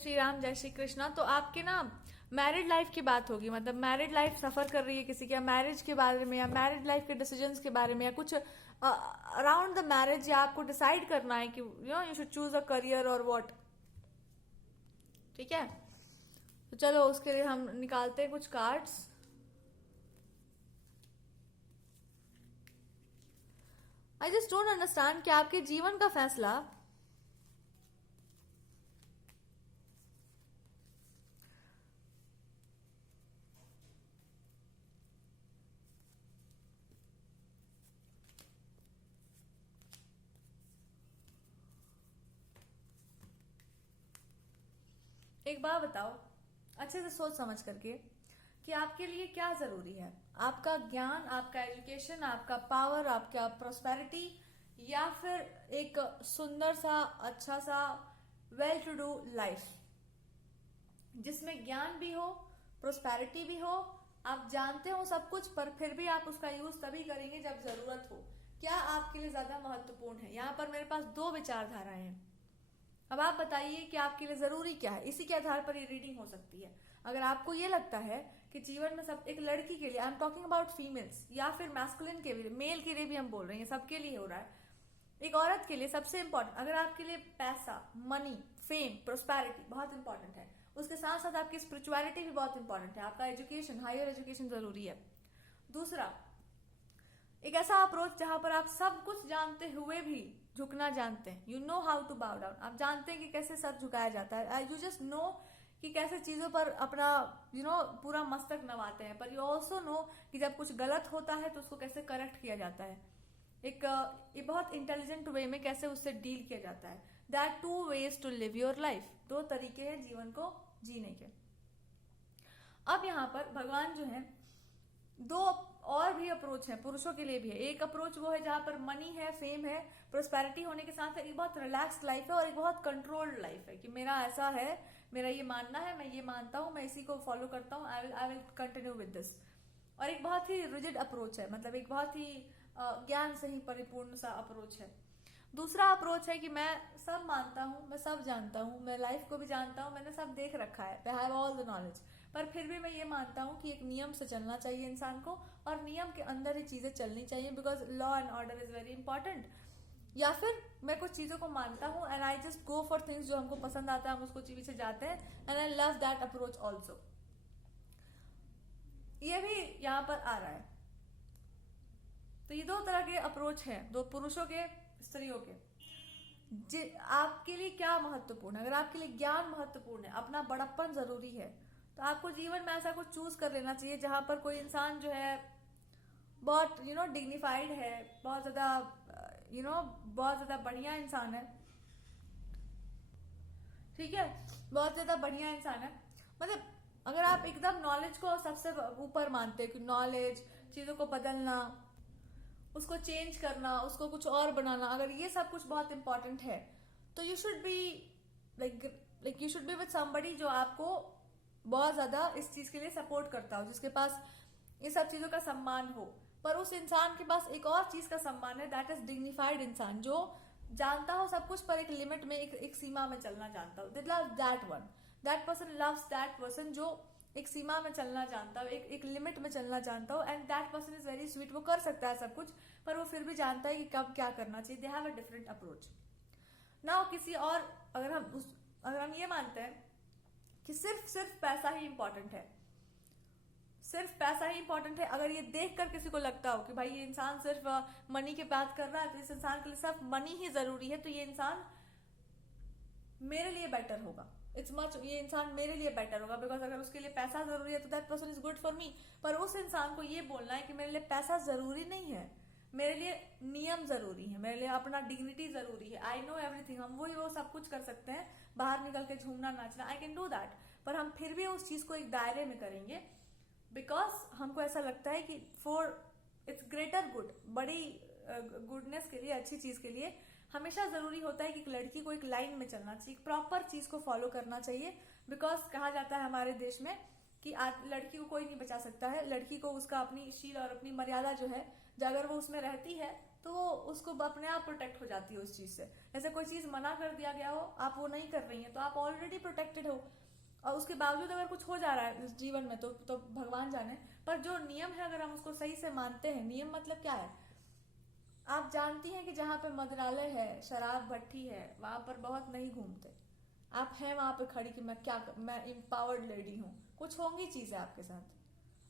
श्री राम, जय श्री कृष्णा। तो आपके ना मैरिड लाइफ की बात होगी, मतलब मैरिड लाइफ सफर कर रही है किसी के, मैरिज के बारे में या मैरिड लाइफ के डिसीजंस के बारे में या कुछ अराउंड द मैरिज, या आपको डिसाइड करना है कि you should choose a career और व्हाट। ठीक है, तो चलो उसके लिए हम निकालते हैं कुछ cards. I just don't understand कि आपके जीवन का फैसला एक बात बताओ अच्छे से सोच समझ करके कि आपके लिए क्या जरूरी है। आपका ज्ञान, आपका एजुकेशन, आपका पावर, आपका प्रोस्पेरिटी, या फिर एक सुंदर सा अच्छा सा वेल टू डू लाइफ जिसमें ज्ञान भी हो, प्रोस्पेरिटी भी हो, आप जानते हो सब कुछ, पर फिर भी आप उसका यूज तभी करेंगे जब जरूरत हो। क्या आपके लिए ज्यादा महत्वपूर्ण है? यहाँ पर मेरे पास दो विचारधाराएं हैं। अब आप बताइए कि आपके लिए जरूरी क्या है, इसी के आधार पर ये रीडिंग हो सकती है। अगर आपको ये लगता है कि जीवन में सब, एक लड़की के लिए, I am talking about females, या फिर मैस्कुलिन के लिए, मेल के लिए भी हम बोल रहे हैं, सबके लिए हो रहा है। एक औरत के लिए सबसे इंपॉर्टेंट, अगर आपके लिए पैसा, मनी, फेम, प्रोस्पेरिटी बहुत इंपॉर्टेंट है, उसके साथ साथ आपकी स्पिरिचुअलिटी भी बहुत इंपॉर्टेंट है, आपका एजुकेशन, हायर एजुकेशन जरूरी है। दूसरा, एक ऐसा अप्रोच जहां पर आप सब कुछ जानते हुए भी झुकना जानते हैं। You know how to bow down, आप जानते हैं कि कैसे सर झुकाया जाता है। यू जस्ट नो कि कैसे चीजों पर अपना पूरा मस्तक नवाते हैं। पर यू ऑल्सो नो कि जब कुछ गलत होता है तो उसको कैसे करेक्ट किया जाता है, एक ये बहुत इंटेलिजेंट वे में कैसे उससे डील किया जाता है। That two ways to live your life, दो तरीके हैं जीवन को जीने के। अब यहाँ पर भगवान जो है, दो और भी अप्रोच है, पुरुषों के लिए भी है। एक अप्रोच वो है जहां पर मनी है, फेम है, प्रोस्पेरिटी होने के साथ एक बहुत रिलैक्स्ड लाइफ है और एक बहुत कंट्रोल्ड लाइफ है कि मेरा ऐसा है, मेरा ये मानना है, मैं ये मानता हूं, मैं इसी को फॉलो करता हूं, I will continue with this. और एक बहुत ही रिजिड अप्रोच है, मतलब एक बहुत ही ज्ञान से ही परिपूर्ण सा अप्रोच है। दूसरा अप्रोच है कि मैं सब मानता हूं, मैं सब जानता हूं, मैं लाइफ को भी जानता हूं, मैंने सब देख रखा है, I have all the knowledge, पर फिर भी मैं ये मानता हूं कि एक नियम से चलना चाहिए इंसान को, और नियम के अंदर ही चीजें चलनी चाहिए, because law and order is very important. या फिर मैं कुछ चीजों को मानता हूं and I just go for things जो हमको पसंद आता है, हम उसको पीछे जाते हैं, and I love that approach also. ये भी यहाँ पर आ रहा है। तो ये दो तरह के अप्रोच हैं, दो पुरुषों के, स्त्रियों के। आपके लिए क्या महत्वपूर्ण है? अगर आपके लिए ज्ञान महत्वपूर्ण है, अपना बड़प्पन जरूरी है, तो आपको जीवन में ऐसा कुछ चूज कर लेना चाहिए जहां पर कोई इंसान जो है बहुत डिग्निफाइड है, बहुत ज्यादा बहुत ज्यादा बढ़िया इंसान है। ठीक है, बहुत ज्यादा बढ़िया इंसान है। मतलब अगर आप एकदम नॉलेज को सबसे ऊपर मानते हैं कि नॉलेज, चीजों को बदलना, उसको चेंज करना, उसको कुछ और बनाना, अगर ये सब कुछ बहुत इंपॉर्टेंट है, तो you should be like you should be with somebody जो आपको बहुत ज्यादा इस चीज के लिए सपोर्ट करता हो, जिसके पास ये सब चीजों का सम्मान हो। पर उस इंसान के पास एक और चीज का सम्मान है, दैट इज डिग्निफाइड इंसान, जो जानता हो सब कुछ पर एक लिमिट में, एक सीमा में चलना जानता हो। That one, that person loves that person जो एक सीमा में चलना जानता हो, एक लिमिट में चलना जानता हो, and that person is very sweet. वो कर सकता है सब कुछ, पर वो फिर भी जानता है कि कब क्या करना चाहिए। They have a different approach. ना किसी और, अगर हम ये मानते हैं कि सिर्फ पैसा ही इंपॉर्टेंट है, सिर्फ पैसा ही इंपॉर्टेंट है, अगर ये देखकर किसी को लगता हो कि भाई ये इंसान सिर्फ मनी की बात कर रहा है, तो इस इंसान के लिए सिर्फ मनी ही जरूरी है, तो ये इंसान मेरे लिए बेटर होगा, इट्स मच, ये इंसान मेरे लिए बेटर होगा, बिकॉज अगर उसके लिए पैसा जरूरी है तो that person is good for me. पर उस इंसान को ये बोलना है कि मेरे लिए पैसा जरूरी नहीं है, मेरे लिए नियम जरूरी है, मेरे लिए अपना डिग्निटी जरूरी है, आई नो एवरीथिंग, हम वो सब कुछ कर सकते हैं, बाहर निकल के झूमना नाचना, आई कैन डू दैट, पर हम फिर भी उस चीज को एक दायरे में करेंगे, बिकॉज हमको ऐसा लगता है कि फॉर इट्स ग्रेटर गुड, बड़ी गुडनेस के लिए, अच्छी चीज के लिए हमेशा जरूरी होता है कि एक लड़की को एक लाइन में चलना चाहिए, एक प्रॉपर चीज को फॉलो करना चाहिए। बिकॉज कहा जाता है हमारे देश में कि आज लड़की को कोई नहीं बचा सकता है, लड़की को उसका अपनी शील और अपनी मर्यादा जो है, अगर वो उसमें रहती है तो वो उसको अपने आप प्रोटेक्ट हो जाती है उस चीज से। जैसे कोई चीज मना कर दिया गया हो, आप वो नहीं कर रही हैं, तो आप ऑलरेडी प्रोटेक्टेड हो, और उसके बावजूद अगर कुछ हो जा रहा है इस जीवन में तो भगवान जाने। पर जो नियम है अगर हम उसको सही से मानते हैं, नियम मतलब क्या है, आप जानती हैं कि जहाँ पे मदिरालय है, शराब भट्टी है, वहां पर बहुत नहीं घूमते। आप हैं वहां पे खड़ी कि मैं एम्पावर्ड लेडी हूँ, कुछ होंगी चीजें आपके साथ,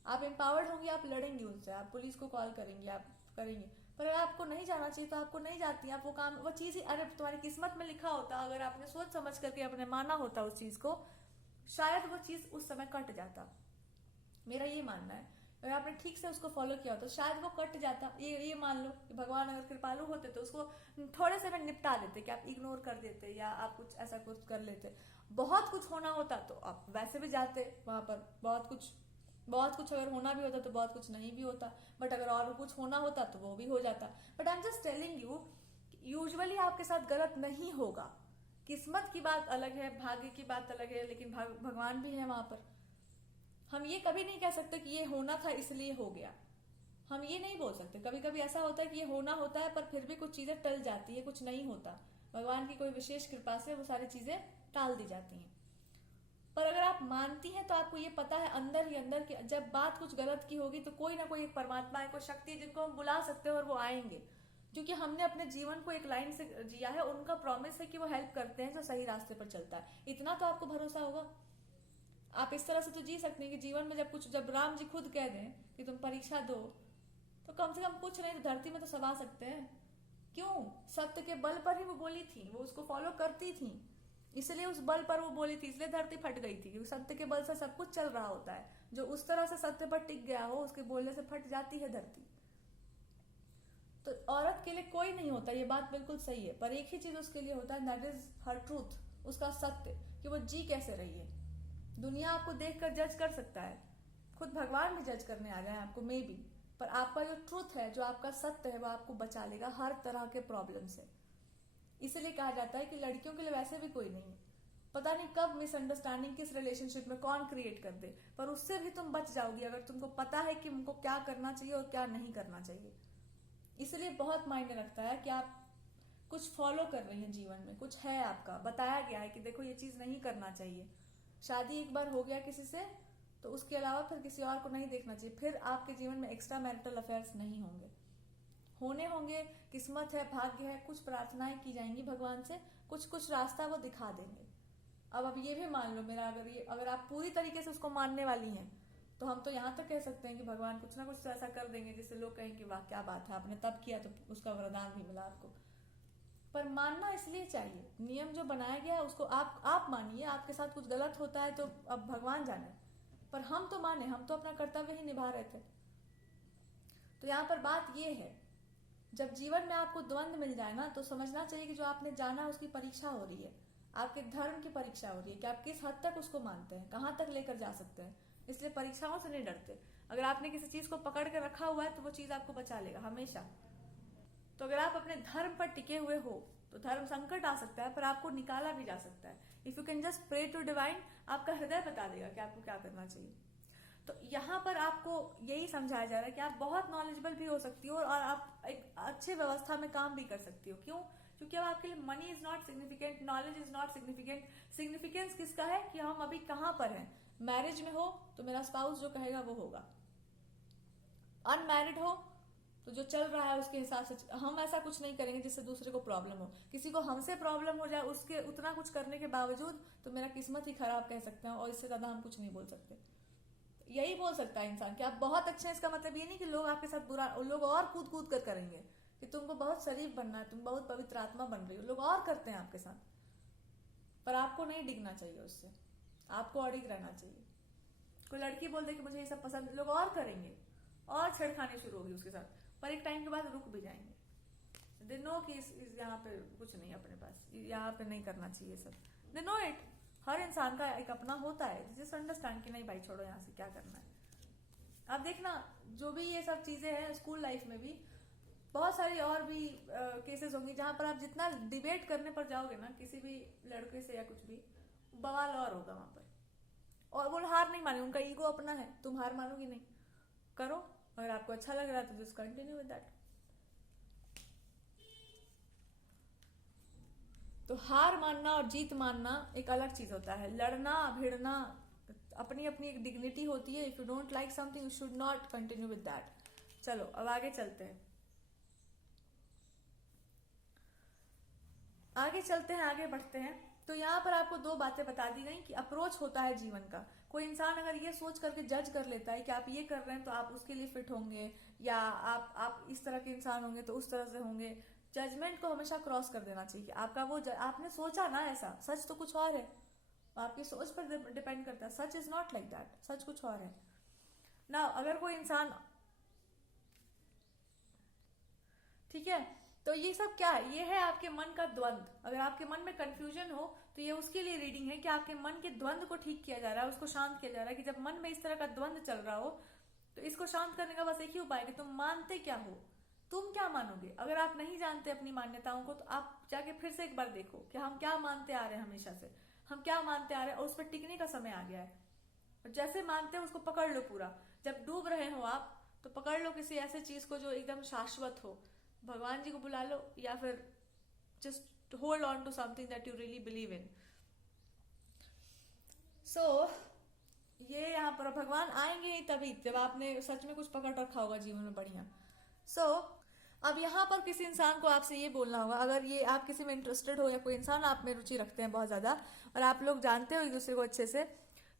आप एम्पावर्ड होंगी, आप लड़ेंगी उनसे, आप पुलिस को कॉल करेंगे, आप करेंगे। पर अगर आपको नहीं जाना चाहिए तो आपको नहीं जाती, आप वो काम, वो चीज ही, अरे तुम्हारी किस्मत में लिखा होता, अगर आपने सोच समझ करके अपने माना होता उस चीज को, शायद वो चीज उस समय कट जाता। मेरा ये मानना है, अगर आपने ठीक से उसको फॉलो किया होता शायद वो कट जाता। ये मान लो कि भगवान अगर कृपालु होते तो उसको थोड़े से में निपटा देते, कि आप इग्नोर कर देते या आप कुछ ऐसा कुछ कर लेते। बहुत कुछ होना होता तो आप वैसे भी जाते वहां पर, बहुत कुछ अगर होना भी होता तो बहुत कुछ नहीं भी होता, बट अगर और कुछ होना होता तो वो भी हो जाता। But I am just telling you, usually आपके साथ गलत नहीं होगा। किस्मत की बात अलग है, भाग्य की बात अलग है, लेकिन भगवान भी है वहां पर। हम ये कभी नहीं कह सकते कि ये होना था इसलिए हो गया, हम ये नहीं बोल सकते। कभी कभी ऐसा होता है कि ये होना होता है पर फिर भी कुछ चीजें टल जाती है, कुछ नहीं होता, भगवान की कोई विशेष कृपा से वो सारी चीजें टाल दी जाती हैं। पर अगर आप मानती हैं तो आपको ये पता है अंदर ही अंदर कि जब बात कुछ गलत की होगी तो कोई ना कोई एक परमात्मा है, कोई शक्ति है जिनको हम बुला सकते हैं और वो आएंगे, क्योंकि हमने अपने जीवन को एक लाइन से जिया है, उनका प्रॉमिस है कि वो हेल्प करते हैं जो सही रास्ते पर चलता है। इतना तो आपको भरोसा होगा। आप इस तरह से तो जी सकते हैं कि जीवन में जब राम जी खुद कह दें कि तुम परीक्षा दो, तो कम से कम कुछ नहीं तो धरती में तो सवा सकते हैं। क्यों? सत्य के बल पर ही वो बोली थी, वो उसको फॉलो करती थी, इसलिए उस बल पर वो बोली थी, इसलिए धरती फट गई थी, क्योंकि सत्य के बल से सब कुछ चल रहा होता है। जो उस तरह से सत्य पर टिक गया हो उसके बोलने से फट जाती है धरती। तो औरत के लिए कोई नहीं होता, ये बात बिल्कुल सही है, पर एक ही चीज उसके लिए होता है, दैट इज हर ट्रूथ, उसका सत्य, कि वो जी कैसे रही है। दुनिया आपको देखकर जज कर सकता है, खुद भगवान भी जज करने आ जाए आपको मे बी, पर आपका जो ट्रूथ है, जो आपका सत्य है, वो आपको बचा लेगा हर तरह के प्रॉब्लम से। इसलिए कहा जाता है कि लड़कियों के लिए वैसे भी कोई नहीं है, पता नहीं कब मिसअंडरस्टैंडिंग किस रिलेशनशिप में कौन क्रिएट कर दे, पर उससे भी तुम बच जाओगी अगर तुमको पता है कि तुमको क्या करना चाहिए और क्या नहीं करना चाहिए। इसलिए बहुत मायने रखता है कि आप कुछ फॉलो कर रही हैं जीवन में, कुछ है आपका, बताया गया है कि देखो ये चीज नहीं करना चाहिए। शादी एक बार हो गया किसी से तो उसके अलावा फिर किसी और को नहीं देखना चाहिए, फिर आपके जीवन में एक्स्ट्रा मैरिटल अफेयर्स नहीं होंगे, किस्मत है, भाग्य है, कुछ प्रार्थनाएं की जाएंगी भगवान से, कुछ रास्ता वो दिखा देंगे। अब ये भी मान लो मेरा, अगर आप पूरी तरीके से उसको मानने वाली हैं तो हम तो यहाँ तक कह सकते हैं कि भगवान कुछ ना कुछ तो ऐसा कर देंगे जिससे लोग कहें कि वाह क्या बात है, आपने तब किया तो उसका वरदान भी मिला आपको। पर मानना इसलिए चाहिए, नियम जो बनाया गया है उसको आप मानिए। आपके साथ कुछ गलत होता है तो अब भगवान जाने, पर हम तो माने, हम तो अपना कर्तव्य ही निभा रहे थे। तो यहाँ पर बात ये है, जब जीवन में आपको द्वंद मिल जाए ना तो समझना चाहिए कि जो आपने जाना उसकी परीक्षा हो रही है, आपके धर्म की परीक्षा हो रही है कि आप किस हद तक उसको मानते हैं, कहाँ तक लेकर जा सकते हैं। इसलिए परीक्षाओं से नहीं डरते। अगर आपने किसी चीज को पकड़ के रखा हुआ है तो वो चीज आपको बचा लेगा हमेशा। तो अगर आप अपने धर्म पर टिके हुए हो तो धर्म संकट आ सकता है पर आपको निकाला भी जा सकता है। If you can just pray to divine, आपका हृदय बता देगा कि आपको क्या करना चाहिए। तो यहाँ पर आपको यही समझाया जा रहा है कि आप बहुत नॉलेजेबल भी हो सकती हो और आप एक अच्छी व्यवस्था में काम भी कर सकती हो। क्यों? क्योंकि अब आपके लिए money is not significant, knowledge is not significant. Significance किसका है कि हम अभी कहाँ पर हैं। मैरिज में हो तो मेरा स्पाउस जो कहेगा वो होगा, अनमैरिड हो तो जो चल रहा है उसके हिसाब से। हम ऐसा कुछ नहीं करेंगे जिससे दूसरे को प्रॉब्लम हो, किसी को हमसे प्रॉब्लम हो जाए उसके उतना कुछ करने के बावजूद तो मेरा किस्मत ही खराब कह सकते हैं, और इससे ज्यादा हम कुछ नहीं बोल सकते। यही बोल सकता है इंसान कि आप बहुत अच्छे हैं। इसका मतलब ये नहीं कि लोग आपके साथ बुरा, लोग और कूद कूद कर करेंगे कि तुमको बहुत शरीफ बनना है, तुम बहुत पवित्र आत्मा बन रही हो, लोग और करते हैं आपके साथ, पर आपको नहीं डिगना चाहिए उससे, आपको अडिग रहना चाहिए। कोई लड़की बोल दे कि मुझे ये सब पसंद, लोग और करेंगे और छेड़खानी शुरू होगी उसके साथ, पर एक टाइम के बाद रुक भी जाएंगे। दे नो कि इस यहाँ पे कुछ नहीं, अपने पास यहाँ पे नहीं करना चाहिए सब, दे नो इट। हर इंसान का एक अपना होता है, जस्ट अंडरस्टैंड कि नहीं भाई छोड़ो यहाँ से, क्या करना है। अब देखना जो भी ये सब चीजें हैं, स्कूल लाइफ में भी बहुत सारी और भी केसेस होंगी जहां पर आप जितना डिबेट करने पर जाओगे ना किसी भी लड़के से या कुछ भी, बवाल और होगा वहां पर। और वो हार नहीं माने, उनका ईगो अपना है, तुम हार मानोगी नहीं, करो, अगर आपको अच्छा लग रहा है तो जस्ट कंटिन्यू विद दैट। तो हार मानना और जीत मानना एक अलग चीज होता है। लड़ना भिड़ना अपनी अपनी एक डिग्निटी होती है। If you don't like something you should not continue with that. चलो अब आगे चलते हैं, आगे बढ़ते हैं। तो यहाँ पर आपको दो बातें बता दी गई कि अप्रोच होता है जीवन का। कोई इंसान अगर ये सोच करके जज कर लेता है कि आप ये कर रहे हैं तो आप उसके लिए फिट होंगे, या आप इस तरह के इंसान होंगे तो उस तरह से होंगे, जजमेंट को हमेशा क्रॉस कर देना चाहिए। आपका वो आपने सोचा ना ऐसा, सच तो कुछ और है, आपकी सोच पर डिपेंड करता है। सच इज नॉट लाइक दैट, सच कुछ और है ना। अगर कोई इंसान, ठीक है, तो ये सब क्या है, ये है आपके मन का द्वंद। अगर आपके मन में कंफ्यूजन हो तो ये उसके लिए रीडिंग है कि आपके मन के द्वंद को ठीक किया जा रहा है, उसको शांत किया जा रहा है। कि जब मन में इस तरह का द्वंद चल रहा हो तो इसको शांत करने का बस एक ही उपाय है कि तुम मानते क्या हो, तुम क्या मानोगे। अगर आप नहीं जानते अपनी मान्यताओं को तो आप जाके फिर से एक बार देखो कि हम क्या मानते आ रहे हैं, हमेशा से हम क्या मानते आ रहे हैं, और उस पर टिकने का समय आ गया है। और जैसे मानते हो उसको पकड़ लो पूरा। जब डूब रहे हो आप तो पकड़ लो किसी ऐसे चीज को जो एकदम शाश्वत हो, भगवान जी को बुला लो, या फिर just hold on to something that you really believe in. So ये यहाँ पर भगवान आएंगे ही तभी जब आपने सच में कुछ पकड़ रखा होगा जीवन में बढ़िया। सो अब यहाँ पर किसी इंसान को आपसे ये बोलना होगा, अगर ये आप किसी में इंटरेस्टेड हो या कोई इंसान आप में रुचि रखते हैं बहुत ज्यादा और आप लोग जानते हो एक दूसरे को अच्छे से,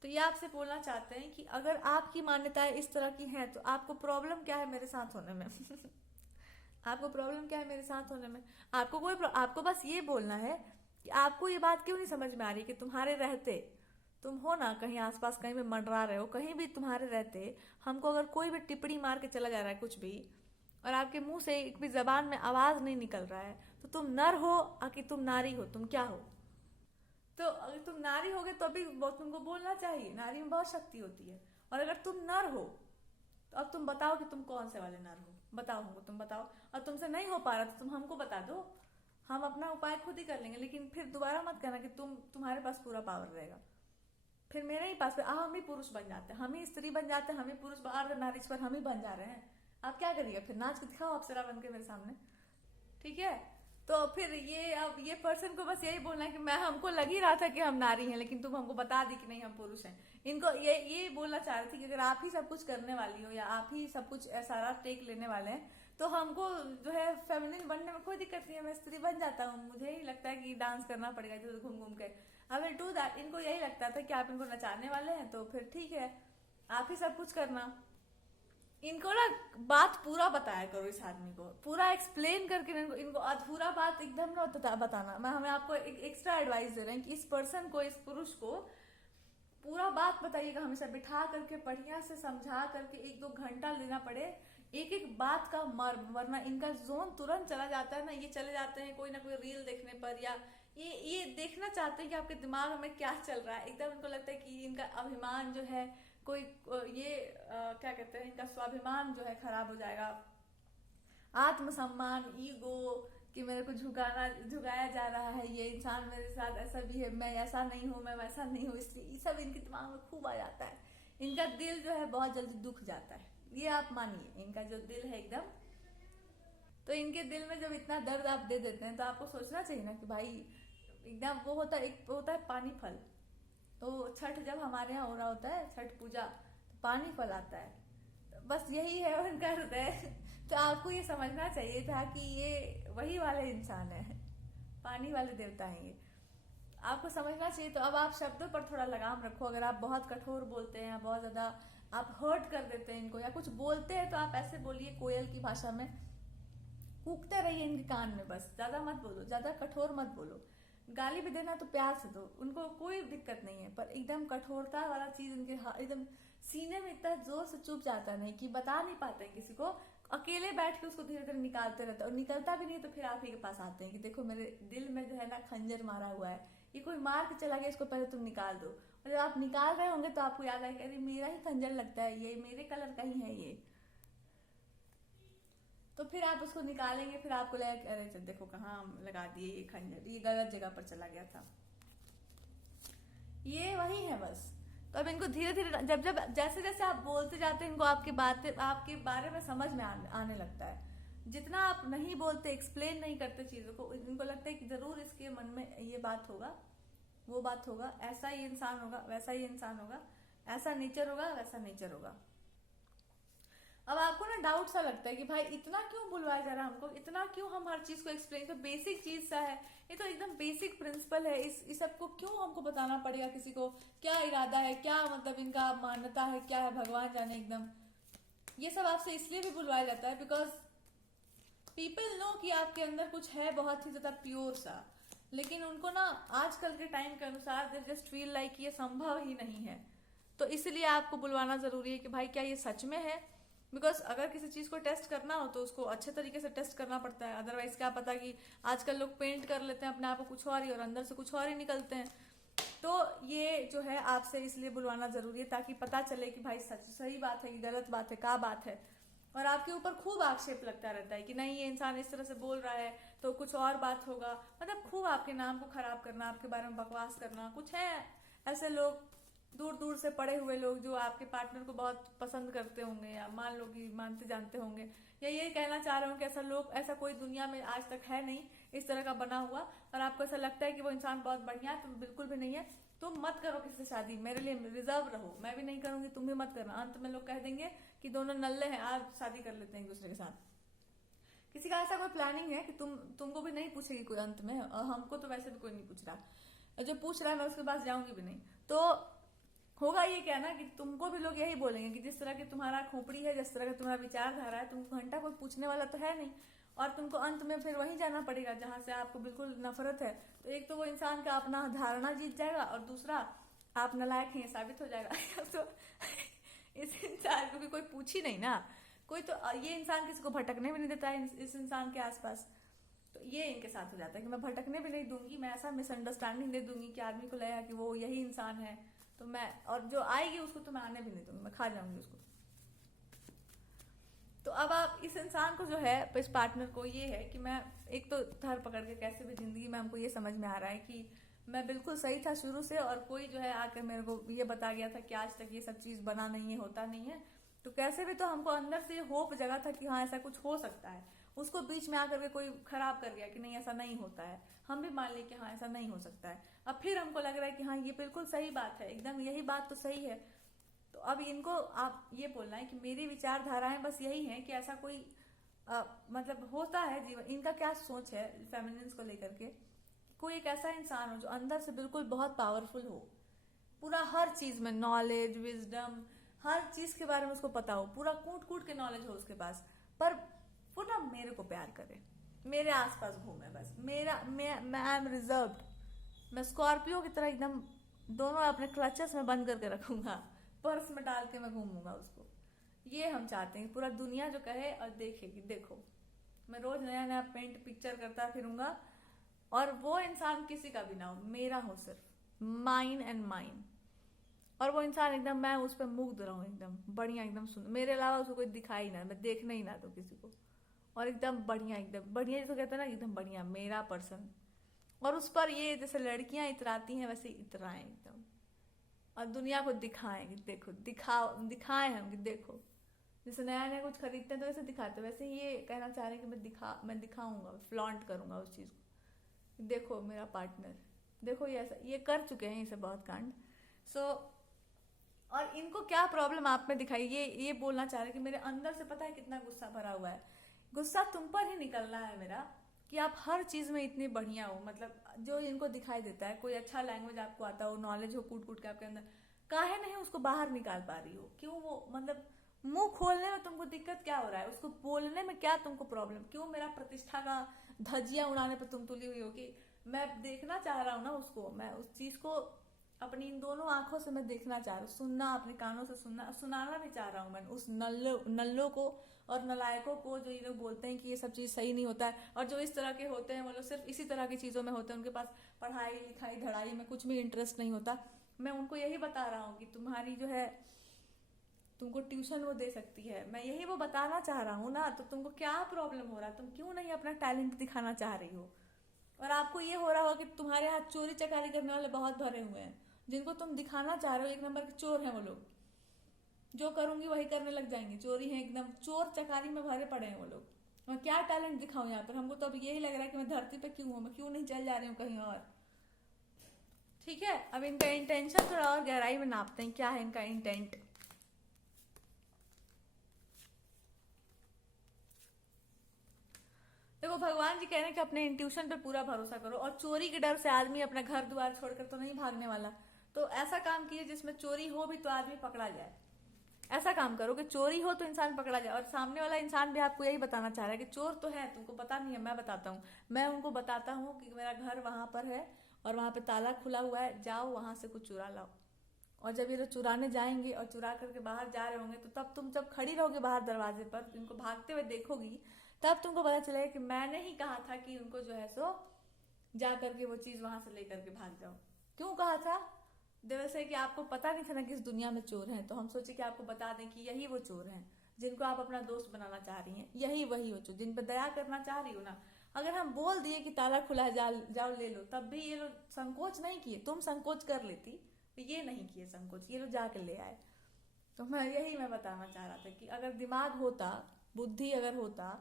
तो ये आपसे बोलना चाहते हैं कि अगर आपकी मान्यताएं इस तरह की हैं तो आपको प्रॉब्लम क्या है मेरे साथ होने में। आपको प्रॉब्लम क्या है मेरे साथ होने में। आपको बस ये बोलना है कि आपको ये बात क्यों नहीं समझ में आ रही कि तुम्हारे रहते, तुम हो ना कहीं आसपास कहीं भी मंडरा रहे हो, कहीं भी तुम्हारे रहते हमको अगर कोई भी टिप्पणी मार के चला जा रहा है कुछ भी, और आपके मुंह से एक भी जबान में आवाज नहीं निकल रहा है, तो तुम नर हो कि तुम नारी हो, तुम क्या हो। तो अगर तुम नारी होगे तो अभी तुमको बोलना चाहिए, नारी में बहुत शक्ति होती है। और अगर तुम नर हो तो अब तुम बताओ कि तुम कौन से वाले नर हो, बताओ हमको, तुम बताओ। और तुमसे नहीं हो पा रहा तो तुम हमको बता दो, हम अपना उपाय खुद ही कर लेंगे। लेकिन फिर दोबारा मत कहना कि तुम्हारे पास पूरा पावर रहेगा। फिर मेरे ही पास हम ही पुरुष बन जाते हैं, हम ही स्त्री बन जाते हैं, हम ही पुरुष नारीश्वर हम ही बन जा रहे हैं। आप क्या करिएगा फिर, नाच के दिखाओ अप्सरा बन के मेरे सामने, ठीक है। तो फिर अब ये पर्सन को बस यही बोलना है कि हमको लग ही रहा था कि हम नारी हैं, लेकिन तुम हमको बता दी कि नहीं हम पुरुष हैं। इनको ये बोलना चाह रही थी कि अगर आप ही सब कुछ करने वाली हो या आप ही सब कुछ सारा टेक लेने वाले हैं तो हमको जो है फेमिनिन बनने में कोई दिक्कत नहीं है, मैं स्त्री बन जाता हूँ। मुझे ही लगता है कि डांस करना पड़ेगा इधर घूम घूम के, आई विल डू दैट। इनको यही लगता था कि आप इनको नचाने वाले हैं तो फिर ठीक है आप ही सब कुछ करना। इनको ना बात पूरा बताया करो, इस आदमी को पूरा एक्सप्लेन करके इनको अधूरा बात एकदम ना बताना। हमें आपको एक एक्स्ट्रा एडवाइस दे रहे हैं कि इस पर्सन को, इस पुरुष को पूरा बात बताइएगा, हमेशा बिठा करके बढ़िया से समझा करके 1-2 घंटा लेना पड़े एक एक बात का मर्म, वरना इनका जोन तुरंत चला जाता है ना। ये चले जाते हैं कोई ना कोई रील देखने पर, या ये देखना चाहते हैं कि आपके दिमाग में क्या चल रहा है। एकदम इनको लगता है कि इनका अभिमान जो है कोई क्या कहते हैं, इनका स्वाभिमान जो है खराब हो जाएगा, आत्मसम्मान, ईगो, कि मेरे को झुकाया जा रहा है, ये इंसान मेरे साथ ऐसा भी है, मैं ऐसा नहीं हूँ, मैं वैसा नहीं हूँ, इसलिए ये सब इनके दिमाग में खूब आ जाता है। इनका दिल जो है बहुत जल्दी दुख जाता है, ये आप मानिए। इनका जो दिल है एकदम, तो इनके दिल में जब इतना दर्द आप दे देते हैं तो आपको सोचना चाहिए ना कि भाई एकदम वो होता है पानी फल। तो छठ जब हमारे यहाँ हो रहा होता है, छठ पूजा, तो पानी फल आता है, तो बस यही है उनका हृदय। तो आपको ये समझना चाहिए था कि ये वही वाले इंसान है, पानी वाले देवता हैं ये, आपको समझना चाहिए। तो अब आप शब्दों पर थोड़ा लगाम रखो। अगर आप बहुत कठोर बोलते हैं, बहुत ज्यादा आप हर्ट कर देते हैं इनको, या कुछ बोलते हैं तो आप ऐसे बोलिए कोयल की भाषा में, कूकते रहिए इनके कान में, बस ज्यादा मत बोलो, ज्यादा कठोर मत बोलो। गाली भी देना तो प्यार से दो, उनको कोई दिक्कत नहीं है, पर एकदम कठोरता वाला चीज इनके एकदम सीने में इतना जोर से चुभ जाता नहीं कि बता नहीं पाते हैं किसी को। अकेले बैठ के उसको धीरे धीरे निकालते रहते, और निकलता भी नहीं तो फिर आप ही के पास आते हैं कि देखो मेरे दिल में जो है ना खंजर मारा हुआ है, ये कोई मार के चला गया, इसको पहले तुम निकाल दो। और जब आप निकाल रहे होंगे तो आपको याद आएगा अरे मेरा ही खंजर लगता है, ये मेरे कलर का ही है ये, तो फिर आप उसको निकालेंगे, फिर आपको लगेगा अरे देखो कहाँ लगा दिए ये खंजर, ये गलत जगह पर चला गया था। ये वही है बस। तो अब इनको धीरे धीरे जब जैसे जैसे आप बोलते जाते हैं, इनको आपके बारे में समझ में आने लगता है। जितना आप नहीं बोलते, एक्सप्लेन नहीं करते चीज़ों को, इनको लगता है कि ज़रूर इसके मन में ये बात होगा, वो बात होगा, ऐसा ही इंसान होगा, वैसा ही इंसान होगा, ऐसा नेचर होगा, वैसा नेचर होगा। अब आपको ना डाउट सा लगता है कि भाई इतना क्यों बुलवाया जा रहा है हमको, इतना क्यों हम हर चीज को एक्सप्लेन, तो बेसिक चीज सा है, ये तो एकदम बेसिक प्रिंसिपल है, इस सबको क्यों हमको बताना पड़ेगा किसी को, क्या इरादा है, क्या मतलब इनका मान्यता है, क्या है, भगवान जाने एकदम। ये सब आपसे इसलिए भी बुलवाया जाता है बिकॉज पीपल नो कि आपके अंदर कुछ है बहुत ही ज्यादा प्योर सा, लेकिन उनको ना आजकल के टाइम के अनुसार दे जस्ट फील लाइक ये संभव ही नहीं है, तो इसलिए आपको बुलवाना जरूरी है कि भाई क्या ये सच में है। बिकॉज अगर किसी चीज को टेस्ट करना हो तो उसको अच्छे तरीके से टेस्ट करना पड़ता है, अदरवाइज क्या पता कि आजकल लोग पेंट कर लेते हैं अपने आप को कुछ और ही और अंदर से कुछ और ही निकलते हैं। तो ये जो है आपसे इसलिए बुलवाना जरूरी है ताकि पता चले कि भाई सच सही बात है कि गलत बात है, क्या बात है। और आपके ऊपर खूब आक्षेप लगता रहता है कि नहीं ये इंसान इस तरह से बोल रहा है तो कुछ और बात होगा, मतलब खूब आपके नाम को खराब करना, आपके बारे में बकवास करना। कुछ है ऐसे लोग दूर दूर से पड़े हुए लोग जो आपके पार्टनर को बहुत पसंद करते होंगे या मान लो कि मानते जानते होंगे, या ये कहना चाह रहे हो कि ऐसा लोग, ऐसा कोई दुनिया में आज तक है नहीं इस तरह का बना हुआ, और आपको ऐसा लगता है कि वो इंसान बहुत बढ़िया है, तो बिल्कुल भी नहीं है। तुम मत करो किसी से शादी, मेरे लिए रिजर्व रहो, मैं भी नहीं करूंगी, तुम भी मत करना। अंत में लोग कह देंगे कि दोनों नल्ले हैं, आज शादी कर लेते हैं एक दूसरे के साथ। किसी का ऐसा कोई प्लानिंग है कि तुमको भी नहीं पूछेगी कोई अंत में, और हमको तो वैसे भी कोई नहीं पूछ रहा, जो पूछ रहा है मैं उसके पास जाऊंगी भी नहीं। तो होगा ये क्या ना कि तुमको भी लोग यही बोलेंगे कि जिस तरह की तुम्हारा खोपड़ी है, जिस तरह का तुम्हारा विचारधारा है, तुमको घंटा कोई पूछने वाला तो है नहीं, और तुमको अंत में फिर वहीं जाना पड़ेगा जहां से आपको बिल्कुल नफरत है। तो एक तो वो इंसान का अपना धारणा जीत जाएगा, और दूसरा आप नालायक हैं साबित हो जाएगा। तो इस इंसान को कोई पूछ ही नहीं ना, कोई तो ये इंसान किसी को भटकने भी नहीं देता है इस इंसान के आसपास। तो ये इनके साथ हो जाता है कि मैं भटकने भी नहीं दूंगी, मैं ऐसा मिसअंडरस्टैंडिंग दे दूंगी कि आदमी को लगेगा कि वो यही इंसान है, तो मैं, और जो आएगी उसको तो मैं आने भी नहीं दूंगी, मैं खा जाऊंगी उसको। तो अब आप इस इंसान को जो है, इस पार्टनर को ये है कि मैं एक तो धर पकड़ के कैसे भी जिंदगी में हमको ये समझ में आ रहा है कि मैं बिल्कुल सही था शुरू से, और कोई जो है आकर मेरे को ये बता गया था कि आज तक ये सब चीज बना नहीं है, होता नहीं है। तो कैसे भी तो हमको अंदर से होप जगा था कि हाँ ऐसा कुछ हो सकता है, उसको बीच में आकर के कोई खराब कर गया कि नहीं ऐसा नहीं होता है, हम भी मान ली कि हाँ ऐसा नहीं हो सकता है। अब फिर हमको लग रहा है कि हाँ ये बिल्कुल सही बात है, एकदम यही बात तो सही है। तो अब इनको आप ये बोलना है कि मेरी विचारधाराएं बस यही हैं कि ऐसा कोई मतलब होता है जीवन। इनका क्या सोच है फेमिनिन्स को लेकर के, कोई एक ऐसा इंसान हो जो अंदर से बिल्कुल बहुत पावरफुल हो, पूरा हर चीज में नॉलेज, विजडम, हर चीज के बारे में उसको पता हो, पूरा कूट कूट के नॉलेज हो उसके पास, पर वो ना मेरे को प्यार करे, मेरे आसपास घूमे बस, मेरा मैं आई एम रिजर्व्ड, मैं स्कॉर्पियो की तरह एकदम दोनों अपने क्लचेस में बंद करके रखूंगा, पर्स में डाल के मैं घूमूंगा उसको। ये हम चाहते हैं, पूरा दुनिया जो कहे और देखे कि देखो मैं रोज नया नया पेंट पिक्चर करता फिरूंगा, और वो इंसान किसी का भी ना हो, मेरा हो, सिर्फ माइन एंड माइन। और वो इंसान एकदम, मैं उस पर मुग्ध रहूं, एकदम बढ़िया, एकदम सुंदर, मेरे अलावा उसको कोई दिखाई ना, मैं देखने ही ना दो किसी को, और एकदम बढ़िया, एकदम बढ़िया जिसको कहते हैं ना, एकदम बढ़िया मेरा पर्सन। और उस पर ये जैसे लड़कियां इतराती हैं वैसे इतराएं एकदम, और दुनिया को दिखाएं कि देखो, दिखाएं हम कि देखो, जैसे नया नया कुछ खरीदते हैं तो वैसे दिखाते, वैसे ये कहना चाह रहे हैं कि मैं दिखाऊंगा, फ्लॉन्ट करूंगा उस चीज को, देखो मेरा पार्टनर, देखो ये ऐसा, ये कर चुके हैं इसे बहुत कांड। सो और इनको क्या प्रॉब्लम आप में दिखाई, ये बोलना चाह रहे हैं कि मेरे अंदर से पता है कितना गुस्सा भरा हुआ है, गुस्सा तुम पर ही निकलना है मेरा, कि आप हर चीज में इतनी बढ़िया हो, मतलब जो इनको दिखाई देता है, कोई अच्छा लैंग्वेज आपको आता हो, नॉलेज हो कूट कूट के आपके अंदर, काहे नहीं उसको बाहर निकाल पा रही हो, क्यों वो मतलब मुंह खोलने में तुमको दिक्कत क्या हो रहा है, उसको बोलने में क्या तुमको प्रॉब्लम, क्यों मेरा प्रतिष्ठा का धज्जियां उड़ाने पर तुम तुली हुई हो कि मैं देखना चाह रहा हूँ ना उसको, मैं उस चीज को अपनी इन दोनों आंखों से मैं देखना चाह रहा हूँ, सुनना अपने कानों से सुनाना भी चाह रहा हूँ मैं उस नल्लों को और नलायकों को, जो ये लोग बोलते हैं कि ये सब चीज सही नहीं होता है, और जो इस तरह के होते हैं वो लोग सिर्फ इसी तरह की चीजों में होते हैं, उनके पास पढ़ाई लिखाई धड़ाई में कुछ भी इंटरेस्ट नहीं होता। मैं उनको यही बता रहा हूँ कि तुम्हारी जो है, तुमको ट्यूशन वो दे सकती है, मैं यही वो बताना चाह रहा हूँ ना। तो तुमको क्या प्रॉब्लम हो रहा है, तुम क्यों नहीं अपना टैलेंट दिखाना चाह रही हो, और आपको ये हो रहा हो कि तुम्हारे हाथ चोरी चकारी करने वाले बहुत भरे हुए हैं, जिनको तुम दिखाना चाह रहे हो एक नंबर के चोर हैं वो लोग, जो करूंगी वही करने लग जाएंगे, चोरी है एकदम, चोर चकारी में भरे पड़े हैं वो लोग, मैं क्या टैलेंट दिखाऊं यहाँ पर? हमको तो अब यही लग रहा है कि मैं धरती पे क्यों हूँ, मैं क्यों नहीं चल जा रही हूँ कहीं और। ठीक है, अब इनका इंटेंशन थोड़ा और गहराई में नापते हैं, क्या है इनका इंटेंट। देखो भगवान जी कह रहे हैं कि अपने इंट्यूशन पे पूरा भरोसा करो, और चोरी के डर से आदमी अपना घर द्वार छोड़कर तो नहीं भागने वाला। तो ऐसा काम कीजिए जिसमें चोरी हो भी तो आदमी पकड़ा जाए। ऐसा काम करो कि चोरी हो तो इंसान पकड़ा जाए, और सामने वाला इंसान भी आपको यही बताना चाह रहा है कि चोर तो है, तुमको पता नहीं है, मैं बताता हूँ। मैं उनको बताता हूँ कि मेरा घर वहां पर है और वहां पे ताला खुला हुआ है, जाओ वहां से कुछ चुरा लाओ। और जब ये लोग चुराने जाएंगे और चुरा करके बाहर जा रहे होंगे, तो तब तुम जब खड़ी रहोगे बाहर दरवाजे पर, इनको भागते हुए देखोगी, तब तुमको पता चलेगा कि मैंने ही कहा था कि उनको जो है सो जा करके वो चीज वहां से लेकर के भाग जाओ। क्यों कहा था? दरअसल कि आपको पता नहीं था ना कि इस दुनिया में चोर हैं, तो हम सोचे कि आपको बता दें कि यही वो चोर हैं जिनको आप अपना दोस्त बनाना चाह रही हैं, यही वही वो चोर जिन पर दया करना चाह रही हो ना। अगर हम बोल दिए कि ताला खुला है, जाओ ले लो, तब भी ये लोग संकोच नहीं किए। तुम संकोच कर लेती, ये नहीं किए संकोच, ये लोग जाके ले आए। तो मैं बताना चाह रहा था कि अगर दिमाग होता, बुद्धि अगर होता,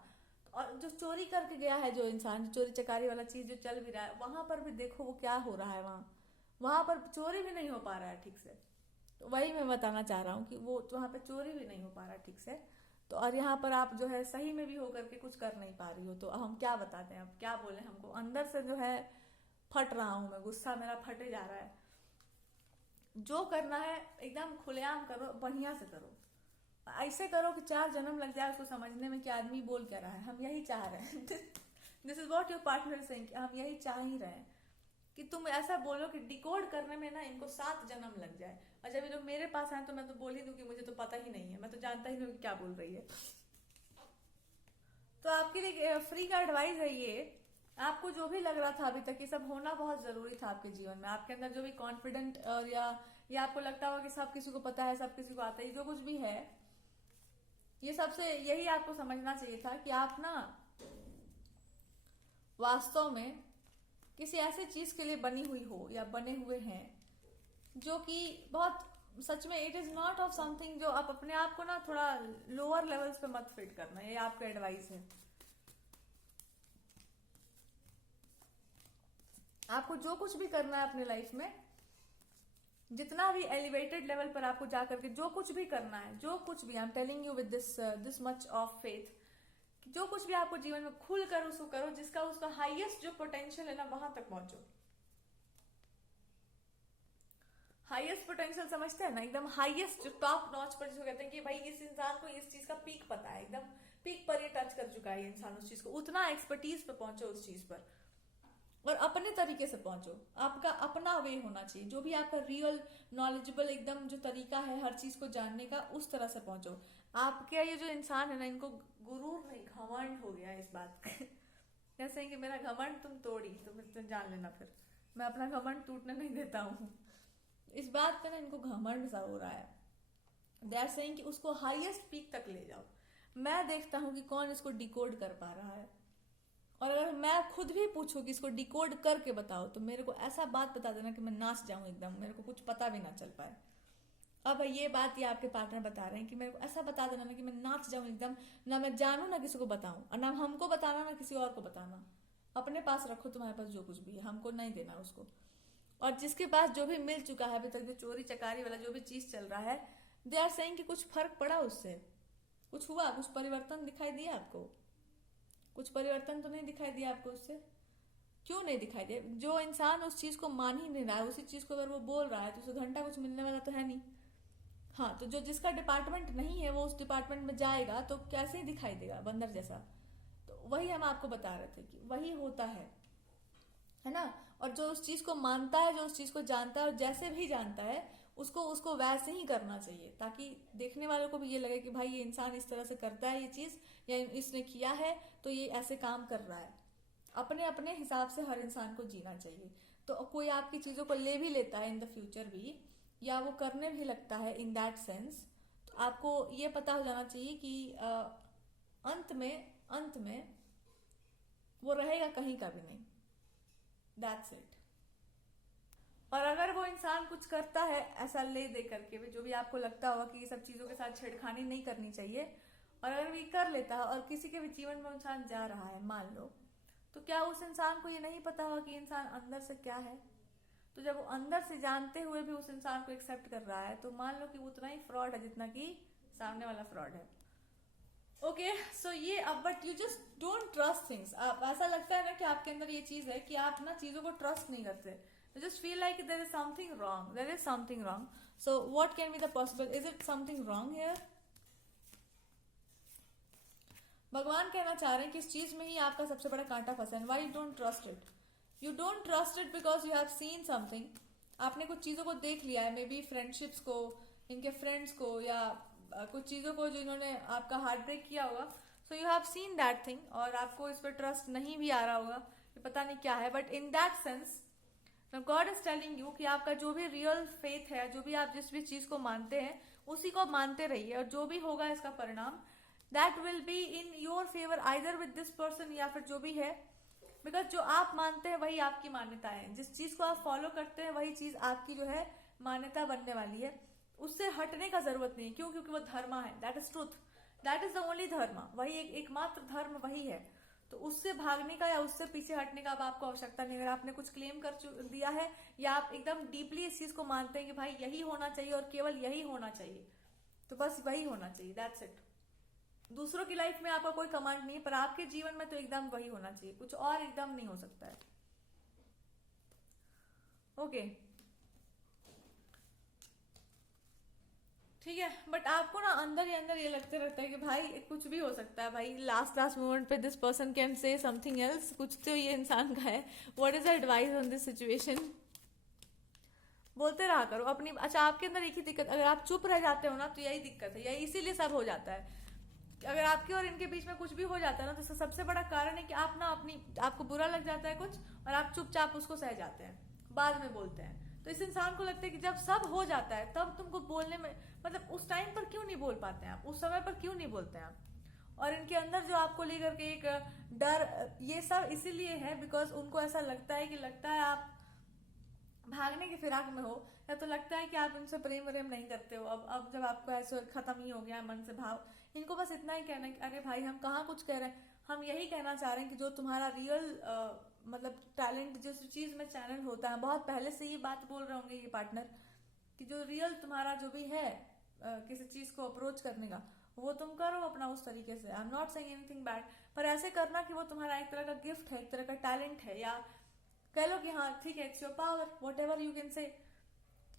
और जो चोरी करके गया है जो इंसान, जो चोरी चकारी वाला चीज जो चल भी रहा है, वहां पर भी देखो वो क्या हो रहा है। वहां पर चोरी भी नहीं हो पा रहा है ठीक से। तो वही मैं बताना चाह रहा हूँ कि वो वहां पे चोरी भी नहीं हो पा रहा है ठीक से। तो और यहाँ पर आप जो है सही में भी होकर के कुछ कर नहीं पा रही हो, तो हम क्या बताते हैं, अब क्या बोले? हमको अंदर से जो है फट रहा हूं मैं, गुस्सा मेरा फटे जा रहा है। जो करना है एकदम खुलेआम करो, बढ़िया से करो, ऐसे करो कि 4 जन्म लग जाए उसको समझने में कि आदमी बोल क्या रहा है। हम यही चाह रहे हैं। This is what your partner saying, हम यही चाह ही रहे हैं कि तुम ऐसा बोलो कि डिकोड करने में ना इनको 7 जन्म लग जाए। और जब ये लोग मेरे पास आए तो मैं तो बोल ही दूं कि मुझे तो पता ही नहीं है, मैं तो जानता ही नहीं कि क्या बोल रही है। तो आपके लिए फ्री का एडवाइस है ये, आपको जो भी लग रहा था अभी तक ये सब होना बहुत जरूरी था आपके जीवन में, आपके अंदर जो भी कॉन्फिडेंट और या आपको लगता होगा कि सब किसी को पता है, सब किसी को आता है, जो कुछ भी है, ये सबसे यही आपको समझना चाहिए था कि आप ना वास्तव में किसी ऐसी चीज के लिए बनी हुई हो या बने हुए हैं जो कि बहुत सच में it is not of something, जो आप अपने आप को ना थोड़ा लोअर लेवल्स पे मत फिट करना, ये आपका एडवाइस है। आपको जो कुछ भी करना है अपने लाइफ में, जितना भी एलिवेटेड लेवल पर आपको जाकर के जो कुछ भी करना है, जो कुछ भी, I am telling you with this much of faith, जो कुछ भी आपको जीवन में खुल कर उसको करो, जिसका उसका हाईएस्ट जो पोटेंशियल है ना वहां तक पहुंचो। हाईएस्ट पोटेंशियल समझते हैं ना, एकदम हाईएस्ट जो टॉप नॉच पर, जो कहते हैं कि भाई इस इंसान को इस चीज का पीक पता है, एकदम पीक पर ये टच कर चुका है ये इंसान उस चीज को, उतना एक्सपर्टीज पे पहुंचो उस चीज पर, और अपने तरीके से पहुंचो। आपका अपना वे होना चाहिए, जो भी आपका रियल नॉलेजेबल एकदम जो तरीका है हर चीज को जानने का, उस तरह से पहुंचो। आपके ये जो इंसान है ना, इनको गुरूर नहीं घमंड हो गया इस बात का। जैसे कि मेरा घमंड तुम तोड़ी तो फिर तुम जान लेना, फिर मैं अपना घमंड टूटने नहीं देता हूँ। इस बात पे ना इनको घमंड सा हो रहा है। दे आर सेइंग कि उसको हाईएस्ट पीक तक ले जाओ। मैं देखता हूँ कि कौन इसको डिकोड कर पा रहा है, और अगर मैं खुद भी पूछूं कि इसको डिकोड करके बताओ, तो मेरे को ऐसा बात बता देना कि मैं नाच जाऊं एकदम, मेरे को कुछ पता भी ना चल पाए। अब ये बात ये आपके पार्टनर बता रहे हैं कि मेरे को ऐसा बता देना ना कि मैं नाच जाऊं एकदम, ना मैं जानू ना किसी को बताऊं, और ना हमको बताना ना किसी और को बताना। अपने पास रखो, तुम्हारे पास जो कुछ भी है हमको नहीं देना उसको। और जिसके पास जो भी मिल चुका है अभी तक, जो चोरी चकारी वाला जो भी चीज चल रहा है, दे आर सेइंग कि कुछ फर्क पड़ा उससे, कुछ हुआ, कुछ परिवर्तन दिखाई दिया आपको? कुछ परिवर्तन तो नहीं दिखाई दिया आपको उससे? क्यों नहीं दिखाई दिया? जो इंसान उस चीज को मान ही नहीं रहा है, उसी चीज को अगर वो बोल रहा है तो उसे घंटा कुछ मिलने वाला तो है नहीं। हाँ, तो जो जिसका डिपार्टमेंट नहीं है वो उस डिपार्टमेंट में जाएगा तो कैसे ही दिखाई देगा, बंदर जैसा। तो वही हम आपको बता रहे थे कि वही होता है ना। और जो उस चीज को मानता है, जो उस चीज को जानता है, और जैसे भी जानता है उसको उसको वैसे ही करना चाहिए, ताकि देखने वालों को भी ये लगे कि भाई ये इंसान इस तरह से करता है ये चीज, या इसने किया है तो ये ऐसे काम कर रहा है। अपने अपने हिसाब से हर इंसान को जीना चाहिए। तो कोई आपकी चीजों को ले भी लेता है इन द फ्यूचर भी, या वो करने भी लगता है इन दैट सेंस, तो आपको ये पता हो जाना चाहिए कि अंत में वो रहेगा कहीं का भी नहीं। That's it. और अगर वो इंसान कुछ करता है ऐसा ले दे करके भी, जो भी आपको लगता होगा कि ये सब चीजों के साथ छेड़खानी नहीं करनी चाहिए, और अगर भी कर लेता है और किसी के भी जीवन में इंसान जा रहा है मान लो, तो क्या उस इंसान को ये नहीं पता होगा कि इंसान अंदर से क्या है? तो जब वो अंदर से जानते हुए भी उस इंसान को एक्सेप्ट कर रहा है, तो मान लो कि वो उतना ही फ्रॉड है जितना कि सामने वाला फ्रॉड है। ओके सो ये अब but you just don't trust things. आप ऐसा लगता है ना कि आपके अंदर ये चीज है कि आप ना चीजों को ट्रस्ट नहीं करते, you just feel like there is something wrong, there is something wrong. So what can be the possible, is it something wrong here? भगवान कहना चाह रहे हैं कि इस चीज में ही आपका सबसे बड़ा कांटा फंसा है। Why you don't trust it? You don't trust it because you have seen something. आपने कुछ चीजों को देख लिया है, मे बी फ्रेंडशिप्स को, इनके फ्रेंड्स को, या कुछ चीजों को जो इन्होंने आपका हार्ट ब्रेक किया होगा। So you have seen that thing और आपको इस पर ट्रस्ट नहीं भी आ रहा होगा, ये पता नहीं क्या है। But in that sense God is telling you कि आपका जो भी रियल फेथ है, जो भी आप जिस भी चीज को मानते हैं उसी को मानते रहिए, और जो भी होगा इसका परिणाम that will be in your favour either with this person या फिर जो भी है। बिकॉज जो आप मानते हैं वही आपकी मान्यता है, जिस चीज को आप फॉलो करते हैं वही चीज आपकी जो है मान्यता बनने वाली है। उससे हटने का जरूरत नहीं है। क्यों? क्योंकि वो धर्म है, that is truth, that is the only धर्म, वही एकमात्र धर्म वही है। तो उससे भागने का या उससे पीछे हटने का अब आपको आवश्यकता नहीं। अगर आपने कुछ क्लेम कर दिया है या आप एकदम डीपली इस चीज को मानते हैं कि भाई यही होना चाहिए और केवल यही होना चाहिए, तो बस वही होना चाहिए, दैट्स इट। दूसरों की लाइफ में आपका कोई कमांड नहीं, पर आपके जीवन में तो एकदम वही होना चाहिए, कुछ और एकदम नहीं हो सकता है। ओके ठीक है, बट आपको ना अंदर ही अंदर ये लगते रहता है कि भाई कुछ भी हो सकता है, भाई लास्ट मोमेंट पे this person can say something else, कुछ तो ये इंसान का है। What is advice on this situation? बोलते रहा करो अपनी। अच्छा, आपके अंदर एक ही दिक्कत, अगर आप चुप रह जाते हो ना तो यही दिक्कत है, यही इसीलिए सब हो जाता है। अगर आपके और इनके बीच में कुछ भी हो जाता है ना, तो इसका सबसे बड़ा कारण है कि आप ना आपको बुरा लग जाता है कुछ और आप चुपचाप उसको सह जाते हैं, बाद में बोलते हैं। तो इस इंसान को लगता है कि जब सब हो जाता है तब तुमको बोलने में, मतलब उस टाइम पर क्यों नहीं बोल पाते हैं आप, उस समय पर क्यों नहीं बोलते हैं आप। और इनके अंदर जो आपको लेकर के एक डर, ये सब इसीलिए है बिकॉज उनको ऐसा लगता है आप भागने की फिराक में हो, या तो लगता है कि आप इनसे प्रेम व्रेम नहीं करते हो। अब जब आपको ऐसे खत्म ही हो गया मन से भाव, इनको बस इतना ही कहना है कि अरे भाई हम कहाँ कुछ कह रहे हैं, हम यही कहना चाह रहे हैं कि जो तुम्हारा रियल मतलब टैलेंट जिस चीज में चैनल होता है, बहुत पहले से ही बात बोल रहे होंगे ये पार्टनर, कि जो रियल तुम्हारा जो भी है किसी चीज को अप्रोच करने का, वो तुम करो अपना उस तरीके से। I am not saying anything bad, पर ऐसे करना कि वो तुम्हारा एक तरह का गिफ्ट है, एक तरह का टैलेंट है, या कह लो कि हाँ ठीक है, it's your power, what ever you can say.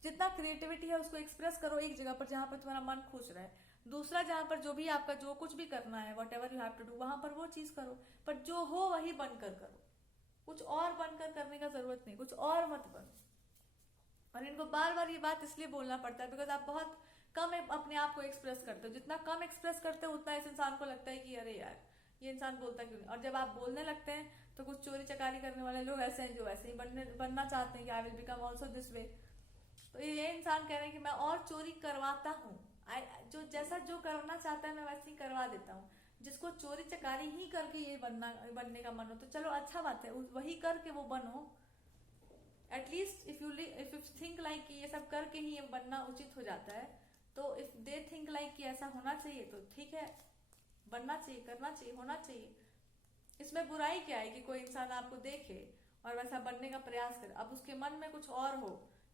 जितना क्रिएटिविटी है उसको एक्सप्रेस करो एक जगह पर जहां पर तुम्हारा मन खुश रहे। दूसरा जहां पर जो भी आपका जो कुछ भी करना है, whatever you have to do, वहां पर वो चीज करो, पर जो हो वही बनकर करो, कुछ और बनकर करने का जरूरत नहीं, कुछ और मत बनो। और इनको बार बार ये बात इसलिए बोलना पड़ता है बिकॉज आप बहुत कम अपने आप को एक्सप्रेस करते हो। जितना कम एक्सप्रेस करते हो उतना इस इंसान को लगता है कि अरे यार ये इंसान बोलता क्यों नहीं। और जब आप बोलने लगते हैं तो कुछ चोरी चकारी करने वाले लोग ऐसे हैं जो ऐसे ही बनना चाहते हैं कि I will become also this way. तो ये इंसान कह रहे हैं कि मैं और चोरी करवाता हूँ, जो जैसा जो करना चाहता है मैं वैसे ही करवा देता हूँ। जिसको चोरी चकारी ही करके ये बनने का मन हो तो चलो अच्छा बात है, वही करके वो बनो। At least if you think like कि ये सब करके ही ये बनना उचित हो जाता है, तो इफ दे थिंक लाइक कि ऐसा होना चाहिए तो ठीक है, बनना चाहिए, करना चाहिए, होना चाहिए। इसमें बुराई क्या है कि कोई इंसान आपको देखे और वैसा बनने का प्रयास करे, अब उसके मन में कुछ और हो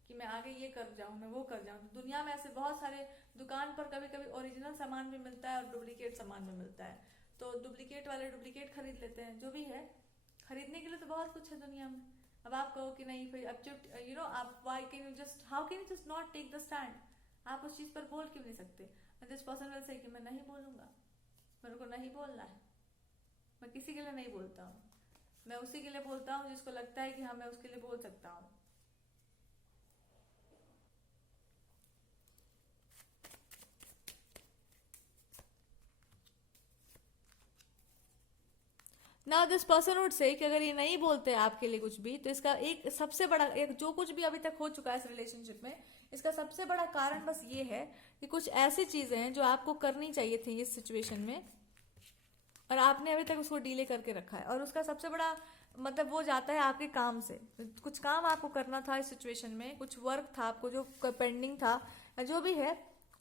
कि मैं आगे ये कर जाऊं, मैं वो कर जाऊं। तो दुनिया में ऐसे बहुत सारे, दुकान पर कभी कभी ओरिजिनल सामान भी मिलता है और डुप्लीकेट सामान भी मिलता है, तो डुप्लीकेट वाले डुप्लीकेट खरीद लेते हैं। जो भी है, खरीदने के लिए तो बहुत कुछ है दुनिया में। अब आप कहो कि नहीं फिर अब आप how can you just not take the stand, आप उस चीज पर बोल क्यों नहीं सकते। दिस पर्सन विल से कि मैं नहीं बोलूंगा, मेरे को नहीं बोलना है, मैं किसी के लिए नहीं बोलता हूँ, मैं उसी के लिए बोलता हूँ जिसको लगता है कि हाँ मैं उसके लिए बोल सकता हूँ। ना दिस पर्सन वुड से कि अगर ये नहीं बोलते आपके लिए कुछ भी, तो इसका एक सबसे बड़ा, एक जो कुछ भी अभी तक हो चुका है इस रिलेशनशिप में, इसका सबसे बड़ा कारण बस ये है कि कुछ ऐसी चीजें हैं जो आपको करनी चाहिए थी इस सिचुएशन में, और आपने अभी तक उसको डीले करके रखा है। और उसका सबसे बड़ा मतलब वो जाता है आपके काम से। कुछ काम आपको करना था इस सिचुएशन में, कुछ वर्क था आपको जो पेंडिंग था, जो भी है,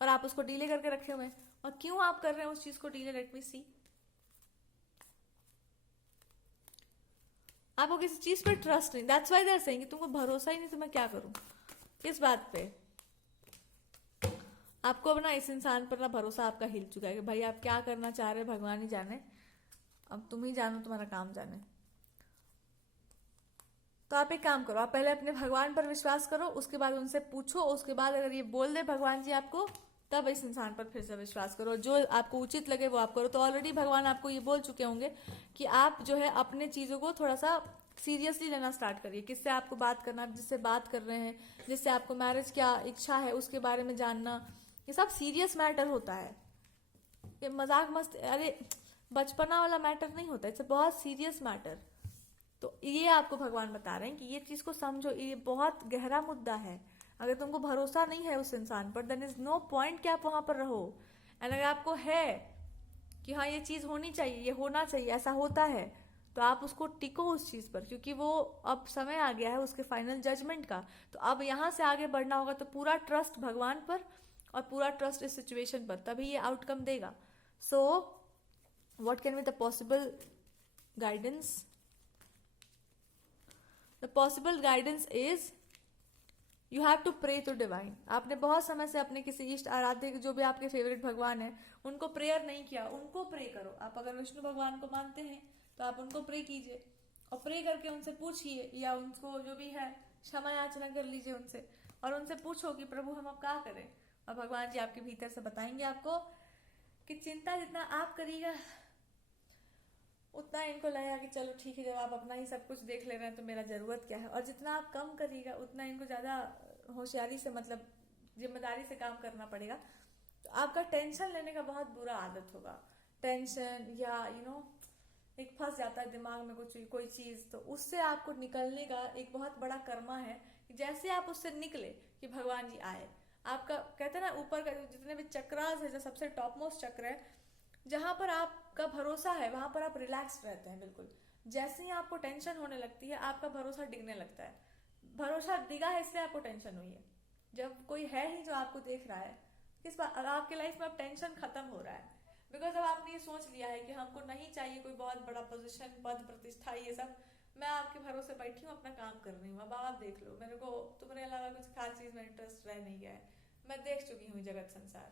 और आप उसको डीले करके रखे हुए हैं। और क्यों आप कर रहे हैं उस चीज को डिले, लेट मी सी। आपको किसी चीज पर ट्रस्ट नहीं, that's why they are saying कि तुमको भरोसा ही नहीं तो मैं क्या करूं। किस बात पे? आपको अपना इस इंसान पर ना भरोसा आपका हिल चुका है कि भाई आप क्या करना चाह रहे हैं भगवान ही जाने, अब तुम ही जानो, तुम्हारा काम जाने। तो आप एक काम करो, आप पहले अपने भगवान पर विश्वास करो, उसके बाद उनसे पूछो, उसके बाद अगर ये बोल दे भगवान जी आपको, तब इस इंसान पर फिर से विश्वास करो, जो आपको उचित लगे वो आप करो। तो ऑलरेडी भगवान आपको ये बोल चुके होंगे कि आप जो है अपने चीजों को थोड़ा सा सीरियसली लेना स्टार्ट करिए। किससे आपको बात करना, जिससे बात कर रहे हैं, जिससे आपको मैरिज क्या इच्छा है उसके बारे में जानना, ये सब सीरियस मैटर होता है। ये मजाक मस्त अरे बचपना वाला मैटर नहीं होता, इट्स बहुत सीरियस मैटर। तो ये आपको भगवान बता रहे हैं कि ये चीज को समझो, ये बहुत गहरा मुद्दा है। अगर तुमको भरोसा नहीं है उस इंसान पर, देन इज नो पॉइंट कि आप वहां पर रहो। एंड अगर आपको है कि हाँ ये चीज होनी चाहिए, ये होना चाहिए, ऐसा होता है, तो आप उसको टिको उस चीज पर, क्योंकि वो अब समय आ गया है उसके फाइनल जजमेंट का। तो अब यहाँ से आगे बढ़ना होगा, तो पूरा ट्रस्ट भगवान पर और पूरा ट्रस्ट इस सिचुएशन पर, तभी ये आउटकम देगा। So what can be the possible guidance? The possible guidance is you have to pray to divine. आपने बहुत समय से अपने किसी इष्ट आराध्य, जो भी आपके फेवरेट भगवान है, उनको प्रेयर नहीं किया, उनको प्रे करो। आप अगर विष्णु भगवान को मानते हैं तो आप उनको प्रे कीजिए, और प्रे करके उनसे पूछिए, या उनको जो भी है क्षमा याचना कर लीजिए उनसे, और उनसे पूछो कि प्रभु हम अब क्या करें। और भगवान जी आपके भीतर से बताएंगे आपको कि चिंता जितना आप करिएगा उतना इनको लगेगा कि चलो ठीक है, जब आप अपना ही सब कुछ देख ले रहे हैं तो मेरा जरूरत क्या है। और जितना आप कम करिएगा उतना इनको ज्यादा होशियारी से, मतलब जिम्मेदारी से काम करना पड़ेगा। तो आपका टेंशन लेने का बहुत बुरा आदत होगा, टेंशन या एक फंस जाता है दिमाग में कुछ कोई चीज, तो उससे आपको निकलने का एक बहुत बड़ा कर्मा है कि जैसे आप उससे निकले कि भगवान जी आए। आपका कहते हैं ना ऊपर का जितने भी चक्रास है, जो सबसे टॉप मोस्ट चक्र है, जहां पर आपका भरोसा है वहां पर आप रिलैक्स रहते हैं बिल्कुल। जैसे ही आपको टेंशन होने लगती है आपका भरोसा डिगने लगता है। भरोसा डिगा है इसलिए आपको टेंशन हुई है। जब कोई है ही जो आपको देख रहा है, किस बात आपके लाइफ में अब टेंशन खत्म हो रहा है। बिकॉज अब आपने ये सोच लिया है कि हमको नहीं चाहिए कोई बहुत बड़ा पोजीशन, पद प्रतिष्ठा, ये सब। मैं आपके भरोसे बैठी हूँ, अपना काम कर रही हूँ, अब आप देख लो, मेरे को तुम्हारे अलावा कुछ खास चीज में इंटरेस्ट रह नहीं गया है। मैं देख चुकी हूँ जगत संसार।